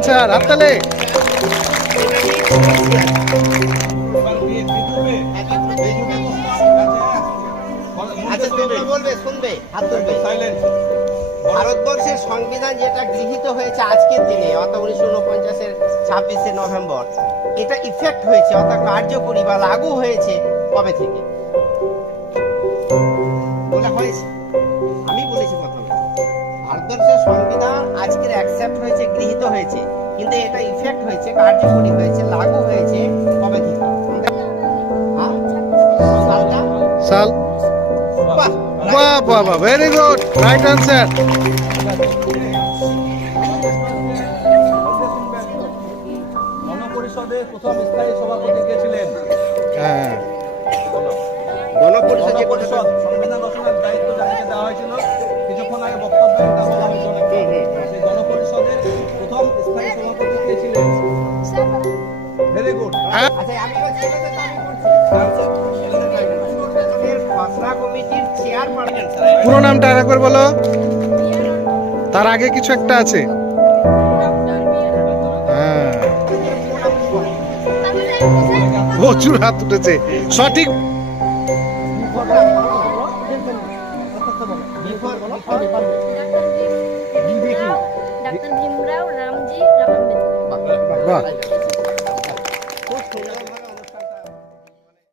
Answer, হাততালি। আচ্ছা তোমরা বলবে, শুনবে, হাত তুলবে। ভারতবর্ষের সংবিধান যেটা গৃহীত হয়েছে আজকের দিনে অর্থাৎ 1949-এর 26শে নভেম্বর, এটা ইফেক্ট হয়েছে অর্থাৎ কার্যকরী বা লাগু হয়েছে কবে থেকে বলা হয়েছে? আমি বলেছি প্রথমে ভারতবর্ষের সংবিধান আজকের অ্যাকসেপ্ট হয়েছে, গৃহীত হয়েছে, কিন্তু এটা ইফেক্ট হয়েছে, কার্যকরী হয়েছে, লাগু হয়েছে কবে থেকে? হ্যাঁ? সালটা? সাল। বাহ, বাহ বাহ বাহ, ভেরি গুড, রাইট আনসার। গণপরিষদের প্রথম স্থায়ী সভাপতি কে ছিলেন? হ্যাঁ, গণপরিষদ যে গণপরিষদ সংবিধান রচনার দায়িত্ব যাকে দেওয়া হয়েছিল, কিছুক্ষণ আগে বক্তব্যে এটা বলা হয়েছিল। সেই গণপরিষদের প্রথম স্থায়ী সভাপতি কে ছিলেন? Very good. আচ্ছা আমি বলছি এটাতে তো আমি করছি। এর খসড়া কমিটির চেয়ারপারসন পুরো নামটা আরেকবার বলো, তার আগে কিছু একটা আছে। হ্যাঁ, প্রচুর হাত উঠেছে, সঠিক